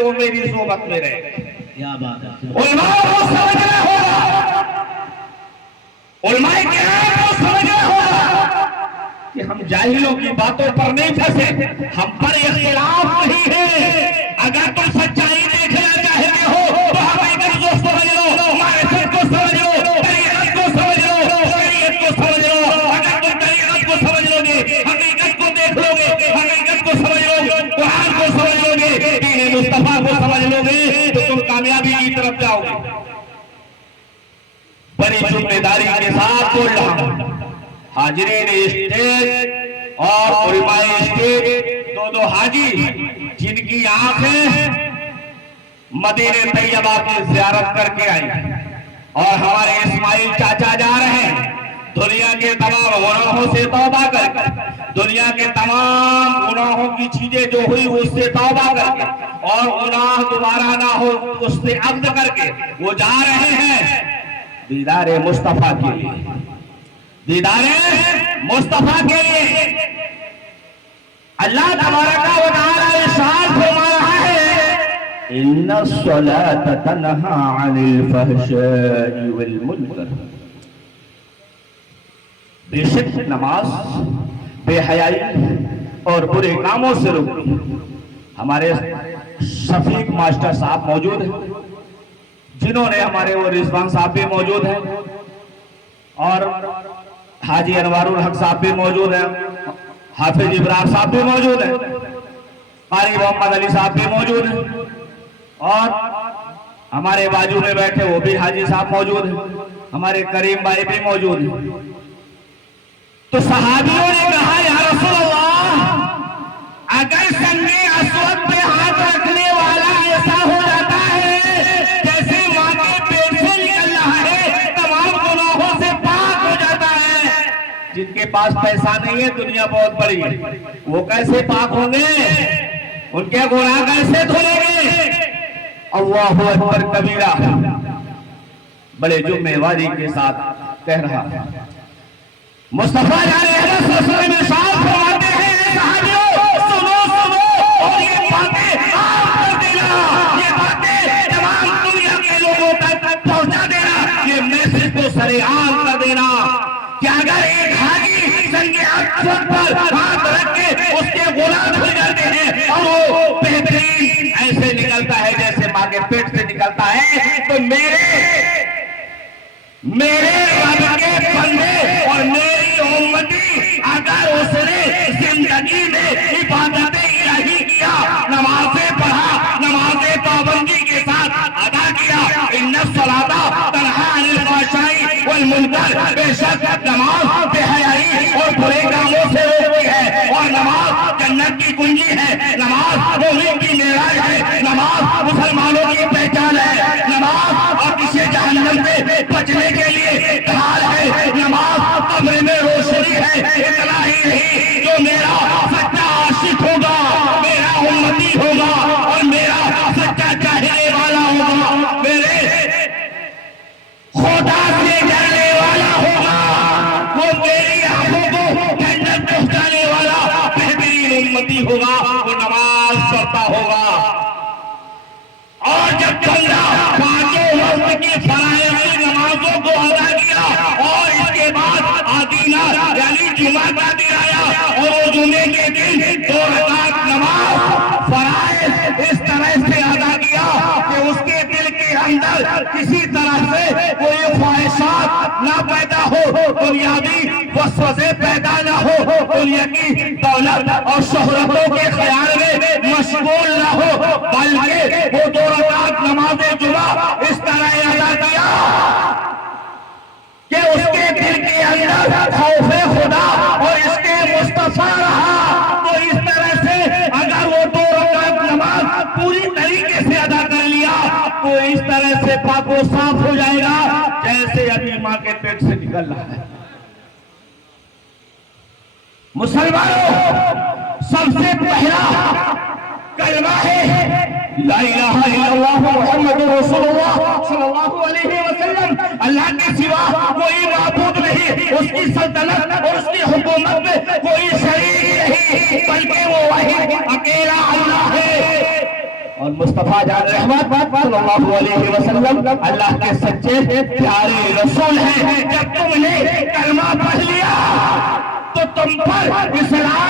वो मेरी सोबत में रहे। क्या बात है। उलमा को समझना होगा, उलमाए किराम को समझना होगा कि हम जाहिलों की बातों पर नहीं फंसे, हम पर इख्तिलाफ नहीं है। अगर तुम सच्चाई देखना चाहते हो तो हकीकत को समझ लो, मारिफत को समझ लो, तरीक़त को समझ लो, शरीयत को समझ लो। अगर तुम तरीक़त को समझ लोगे, हकीकत को देख लोगे, हकीकत को समझ लोगे, कुरान को समझ लोगे, दीन मुस्तफा को समझ लोगे तो तुम कामयाबी की तरफ जाओगे। बड़ी जिम्मेदारी के साथ बोल रहा हूं, हाजिरीन स्टेज और उलमाए स्टेज, दो हाजी जिनकी आंखें मदीने तैयबा की ज़ियारत करके आई और हमारे इस्माइल चाचा जा रहे हैं दुनिया के तमाम गुनाहों से तौबा करके, दुनिया के तमाम गुनाहों की चीजें जो हुई उससे तौबा करके और गुनाह दोबारा ना हो उससे अब्द करके वो जा रहे हैं दीदारे मुस्तफा के लिए, दीदारे मुस्तफा के लिए। अल्लाह तबारक व तआला इरशाद फरमा रहा है, इन्ना सलात तन्हा अनिल फहशाई वल मुनकर। बेशक नमाज बेहयाई और बुरे कामों से रोकती। हमारे शफीक मास्टर साहब मौजूद हैं, जिन्होंने हमारे वो रिजवान साहब भी मौजूद हैं और हाजी अनवारुल हक साहब भी मौजूद हैं, हाफिज इब्राहिम साहब भी मौजूद हैं, कारी मोहम्मद अली साहब भी मौजूद हैं और हमारे बाजू में बैठे वो भी हाजी साहब मौजूद हैं, हमारे करीम भाई भी मौजूद हैं। तो सहाबियों ने कहा, या रसूल अल्लाह, अगर संगे अस्वद पे हाथ रखने वाला ऐसा हो जाता है जैसे मां के पेट से निकल रहा है, तमाम गुनाहों से पाक हो जाता है। जिनके पास पैसा नहीं है, दुनिया बहुत बड़ी है, वो कैसे पाक होंगे? उनके गुनाह कैसे धुलेंगे? अल्लाहु अकबर कबीरा। बड़े जुम्मेवारी के साथ कह रहा है मुस्तफा में साफ फरमाते हैं, सहाबियों सुनो सुनो और ये बातें आम कर देना, ये बातें तमाम दुनिया के लोगों तक पहुंचा देना, ये मैसेज को सरेआम कर देना कि अगर एक हाजी संगे अस्वद पर हाथ रख के उसके गुनाह धुल जाते हैं और वो बेहतरीन ऐसे निकलता है जैसे मां के पेट से निकलता है, तो मेरे रब के बंदे और मेरी उम्मती अगर उसने जिंदगी में इबादतें इलाही किया, नमाज़ें पढ़ा, नमाज़ें पाबंदी के साथ अदा किया, इन्ना सलाता तन्हा अनिल फहशाई वल मुनकर, बेशक नमाज बेहयाई और बुरे कामों से रोकती है और नमाज जन्नत की कुंजी है, नमाज मोमिन की मेराज है, नमाज मुसलमानों की पहचान है, नमाज और किसी जहन्नम से बचने के लिए ढाल है, नमाज कब्र में रोशनी है। इतना ही नहीं, जो मेरा सच्चा आशिक होगा, मेरा उम्मती होगा और मेरा सच्चा चाहने वाला होगा, मेरे खुदा से डरने वाला होगा, वो मेरी आंखों को जन्नत पहुंचाने वाला बेहतरीन उम्मती होगा, वो नमाज पढ़ता होगा। और जब बंदा पांचों वक्त की फराइज़ नमाजों को अदा किया और इसके बाद आदीना यानी जुमा का दिन आया और वो जुमे के दिन 2 रकात नमाज फराइज़ इस तरह से अदा किया कि उसके दिल के अंदर किसी तरह से कोई ख्वाहिशात ना पैदा हो, दुनियावी वसवसे पैदा ना हो, दुनिया की दौलत और शोहरतों के ख्याल में मशगूल ना हो, बल्कि वो 2 रकात नमाज़े जुमा इस तरह अदा किया कि उसके दिल के अंदर खौफे खुदा और इसके मुस्तफा रहा। तो इस तरह से अगर वो 2 रकात नमाज पूरी तरीके से अदा कर लिया तो इस तरह से पाको साफ हो जाएगा जैसे अभी मां के पेट से निकल रहा है। मुसलमानों, सबसे पहला कलमा है ला इलाहा इल्लल्लाह मुहम्मदुर रसूलुल्लाह सल्लल्लाहु अलैहि वसल्लम। अल्लाह के सिवा कोई माबूद नहीं, उसकी सल्तनत और उसकी हुकूमत में कोई शरीक नहीं, बल्कि वो वाहिद अकेला अल्लाह है। और मुस्तफा जान रहमत सल्लल्लाहु अलैहि वसल्लम अल्लाह के सच्चे प्यारे रसूल हैं। जब तुमने कलमा पढ़ लिया तो तुम पर इस्लाम